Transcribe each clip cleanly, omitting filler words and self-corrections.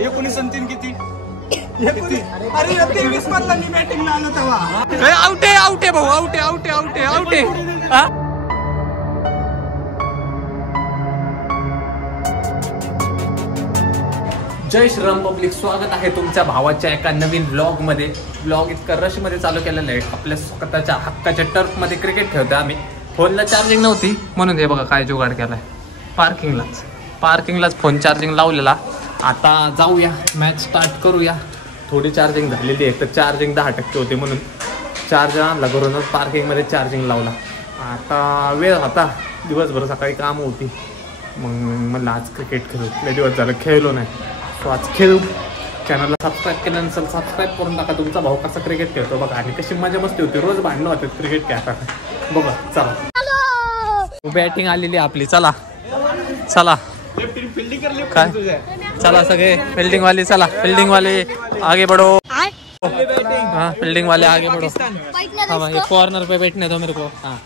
एकोणीस किती अरे 23 मधला मी बॅटिंगला आलो तेव्हा आउट आहे भाऊ आउट आहे जय श्रीराम पब्लिक, स्वागत आहे तुमच्या भावाच्या एका नवीन ब्लॉग मध्ये. ब्लॉग इतका रश मध्ये चालू केलेला आहे. आपल्या स्वतःच्या हक्काच्या टर्फ मध्ये क्रिकेट खेळतोय आम्ही. फोनला चार्जिंग नव्हती म्हणून हे बघा काय जुगाड केलाय. पार्किंगलाच फोन चार्जिंग लावलेला. आता जाऊया मॅच स्टार्ट करूया. थोडी चार्जिंग झालेली आहे तर चार्जिंग 10% होते म्हणून चार्जर आणला घरूनच पार्किंगमध्ये चार्जिंग लावला. आता वेळ होता, दिवसभर सकाळी काम होती, मग म्हणलं आज क्रिकेट खेळू. लय दिवस झालं खेळलो नाही, तो आज खेळू. चॅनलला सबस्क्राईब केलं नसेल सबस्क्राईब करून टाका. तुमचा भाऊ कसा क्रिकेट खेळतो बघा आणि कशी मजा मस्ती होती. रोज भांडणं होते क्रिकेट खेळताना बघा. चला बॅटिंग आलेली आपली. चला काय चला सगळे फिल्डिंग वाले. चला फिल्डिंग वाले आगे बढ़ो. हाँ फिल्डिंग वाले आगे बढ़ो. हाँ ये कॉर्नर पे बैठने दो मेरे को. हाँ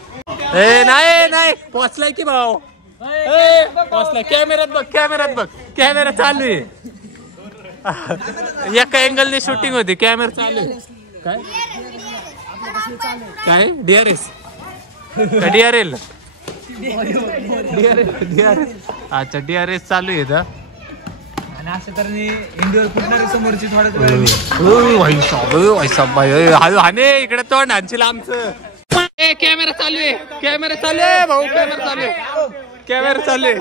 नाही पोचलाय की भाऊ. पोचलाय. कॅमेऱ्यात बघ कॅमेरा चालू आहे. एका अँगलने शूटिंग होती, कॅमेरा चालू आहे. काय DRS का DRL? अच्छा DRS चालू आहे का? आणि असं तर इंडोर फुटणारी समोरची थोड्याच वेळ इकडे तोंड आणशील आमचं. कॅमेरा चालू आहे भाऊ. कॅमेरा चालू आहे भाऊ. कॅमेरा चालू आहे.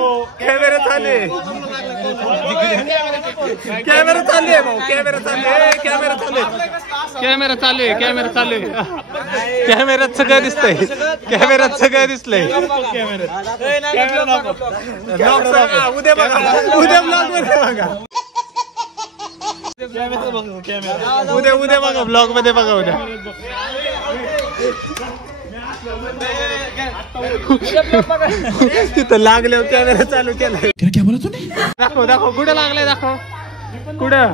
कॅमेऱ्यात सगळं दिसतंय. उद्या बघा ब्लॉग मध्ये बघा. उद्या तिथं लागल्यावर कॅमेरा चालू केलाय. क्या बोला तूने? दाखव कुठं लागलाय. दाखव कुठं.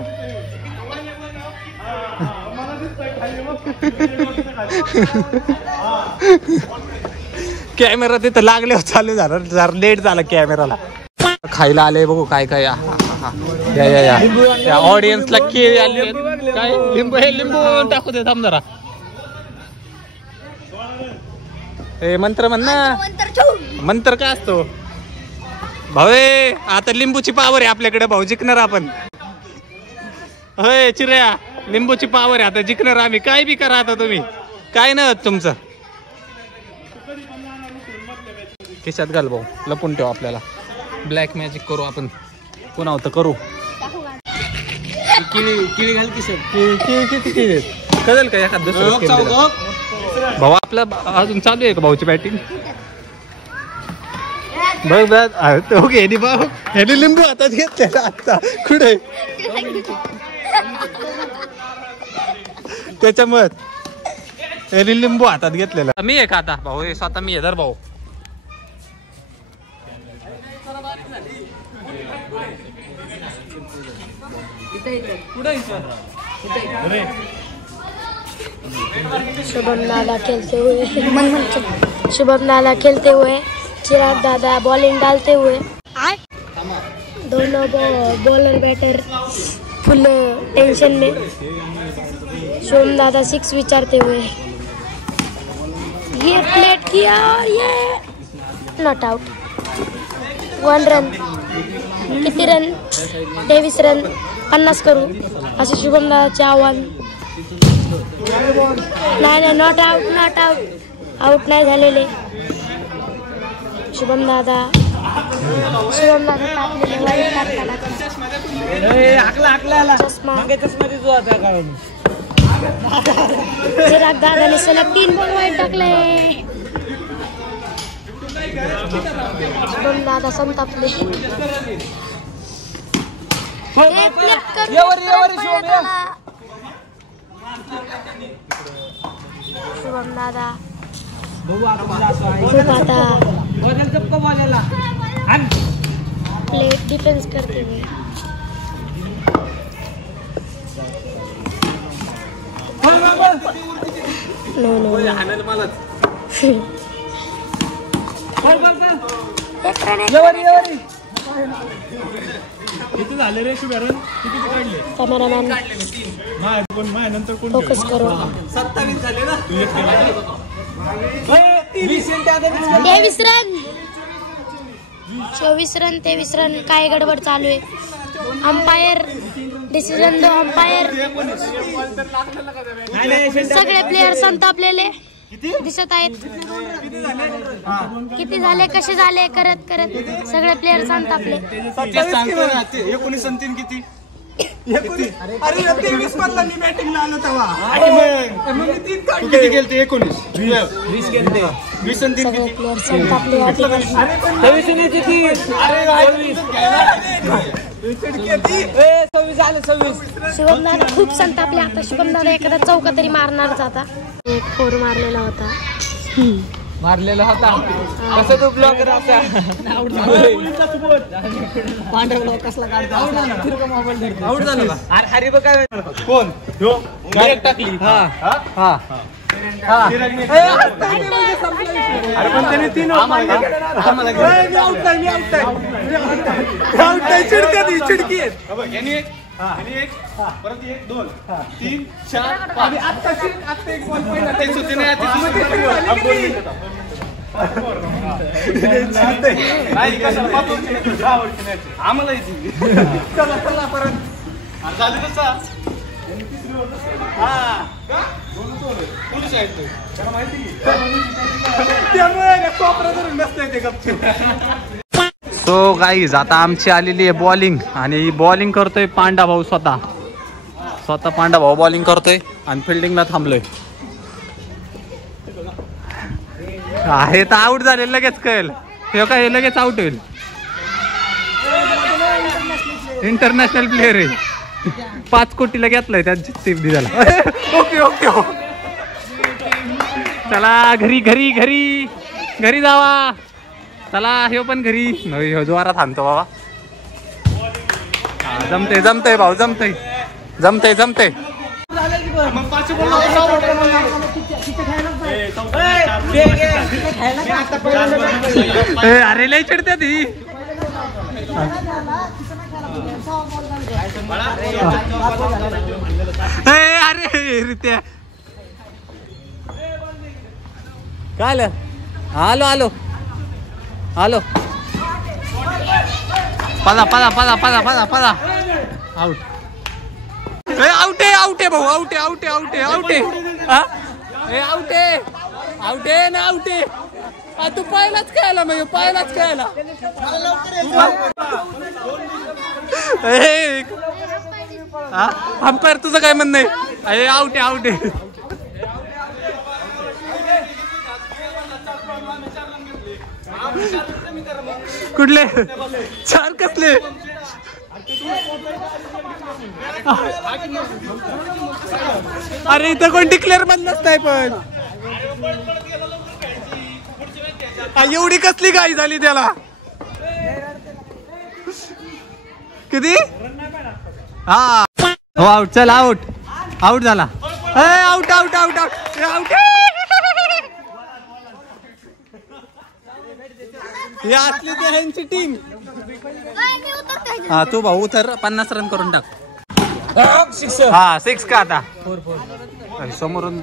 कॅमेरा तिथं लागल्यावर चालू झाला. जरा लेट झाला कॅमेराला. खायला आले बघू काय या ऑडियन्सला केळी आली. काय लिंबू टाकू दे. थांब जरा. मंत्र म्हण ना. मंत्र काय असतो भाऊ? आता लिंबूची पावर आहे आपल्याकडे भाऊ. जिंकणार आपण. होय चिऱ्या, लिंबूची पावर आहे आता. जिंकणार आम्ही. काय बी करा आता तुम्ही. काय नाही होत तुमचं. खिशात घाल भाऊ, लपून ठेव. आपल्याला ब्लॅक मॅजिक करू आपण. पुन्हा होतं करू. किळी घाल की किती कळेल का एखाद दुसरं भाऊ? आपलं अजून चालू आहे का भाऊची बॅटिंग? बघ ओके भाऊ. ह्याने लिंबू हातात घेतलेला आता. कुठे त्याच्यामुळे ह्याने लिंबू हातात घेतलेला. मी आहे का आता भाऊ? हे स्वतः मी आहे. धर भाऊ. शुभम दादा खेलते हुए चिराग दादा बॉलिंग डालते हुए. दोनों बॉलर बैटर फुल टेंशन में. शुभम दादा 6 विचारते हुए. ये प्लेट किया. ये नॉट आउट. 1 रन. किती रन? 23 रन. 50 करू असे शुभम दादाचे आव्हान. नाही नॉट आउट. आउट नाही झालेले. शुभम दादा चिराग दादाने सलग 3 बॉल वाईट टाकले. शुभम दादा संतापले. शुभम दादा प्लेट डिफेंस करते हुए. नो एक रन किती झाले रे शुभारन? किती काढले? कॅमेरामॅन नंतर कोण फोकस करो. 27 झाले ना? 23 रन 24 रन 23 रन. काय गडबड चालू आहे. अंपायर डिसिजन दो. अंपायर सगळे प्लेयर संतापलेले दिसत आहेत. किती झाले कसे झाले करत करत सगळे प्लेयर संतापले. 19 आणि 3 किती? अरे 23 मधला मी बॅटिंगला आलो तेव्हा. मग 3 काढले. किती गेलते? 19 20 गेलते. 20 आणि 3 सगळे किती? प्लेयर संतापले. शुभम दादा खूप संतापले. आता शुभम दादा एखादा चौका तरी मारणारच. आता एक 4 मारलेला होता. कसं तू ब्लॉगर होता. आउट झाला का? अरे हरी बघ काय कोण? डायरेक्ट टाकली. हा अरे पण त्याने 3 चिडकी परत 1 2 3 4 5 आता एक बॉल पहिला ते सुते नाही. आम्हाला चला चला परत झालं कसा. सो गाईज आता आमची आलेली आहे बॉलिंग आणि बॉलिंग करतोय पांडा भाऊ. स्वतः पांडा भाऊ बॉलिंग करतोय आणि फिल्डिंगला थांबलोय. हे तर आउट झाले लगेच कळेल. हे काय लगेच आउट होईल. इंटरनॅशनल प्लेअर आहे. 5 कोटीला घेतलाय त्या सिद्धी झाला. ओके ओके चला घरी घरी घरी घरी जावा. चला हे पण घरी. ह्यो जोरात थांबतो बाबा. जमते जमते भाऊ जमते जमते जमते. अरे लय चिडते ती. अरे रित्या काय आलो आलो आलो. पदा पदा पदा पदा पदा पदा. आउट आउट आहे आउट आहे भाऊ. आउट आहे आउट आहे आउट आहे आउट आहे. आउट आहे आउट आहे ना आउट आहे. तू पाहिलाच खेळायला मग पाहिलाच खेळायला. अंपायर तुझं काय म्हणणं आहे? आउट आहे आउट आहे. कुठले 4 कसले? अरे इथं कोण डिक्लेअर म्हणलंच नाही. पण एवढी कसली गाई झाली त्याला? किती? हा हो आउट. चल आउट आउट झाला. Out out out out out. हे असली ते ह्यांची टीम. हा तू भाऊ तर 50 रन करून टाक. हा 6 का आता समोरून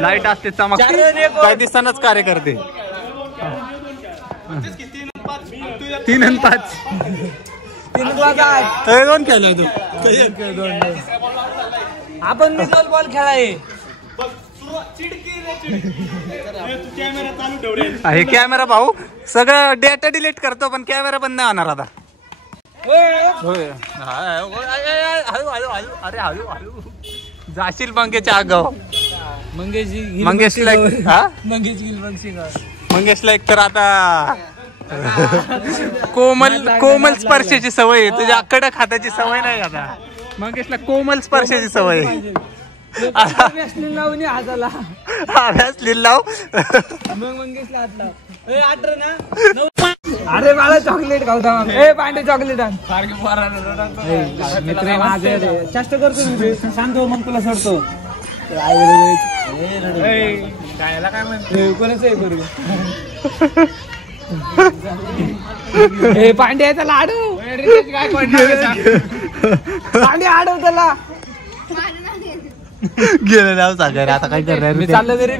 लाईट असते चमकते काय दिसतानाच कार्य करते. 3 आणि 5 2 खेळलोय तू. आपण मिसल बॉल खेळाय. हे कॅमेरा भाऊ सगळं डेटा डिलीट करतो पण कॅमेरा बंद नाही होणार आता. होय हळू हळू हळू. अरे हळू हळू जाशील मंगेच्या आगाव. मंगेशला एक तर आता कोमल स्पर्शाची सवय आहे. तुझ्या कडक हाताची सवय नाही आता. मंगेशला कोमल स्पर्शाची सवय आहे. व्यासलीन लाव. अरे मला चॉकलेट खावता. पांडे चॉकलेट आण. मित्र माझे चेष्टा करतो मी. सांगतो मग तुला सोडतो. काय म्हणतो कोणाच आहे बरोबर. हे पांड्याचा लाडू पांड्या आडव त्याला गेलं नाव सागर आता काय करणार मी चाललं तरी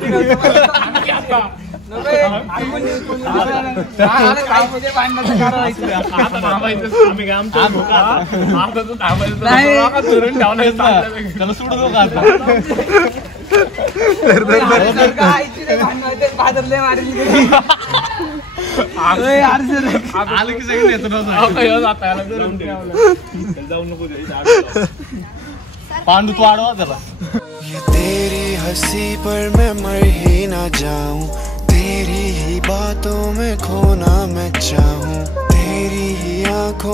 पांडू तू आडवा त्याला ये तेरी हंसी पर मैं मर ही ना जाऊं, तेरी ही बातों में खोना मैं चाहूं, तेरी ही आंखों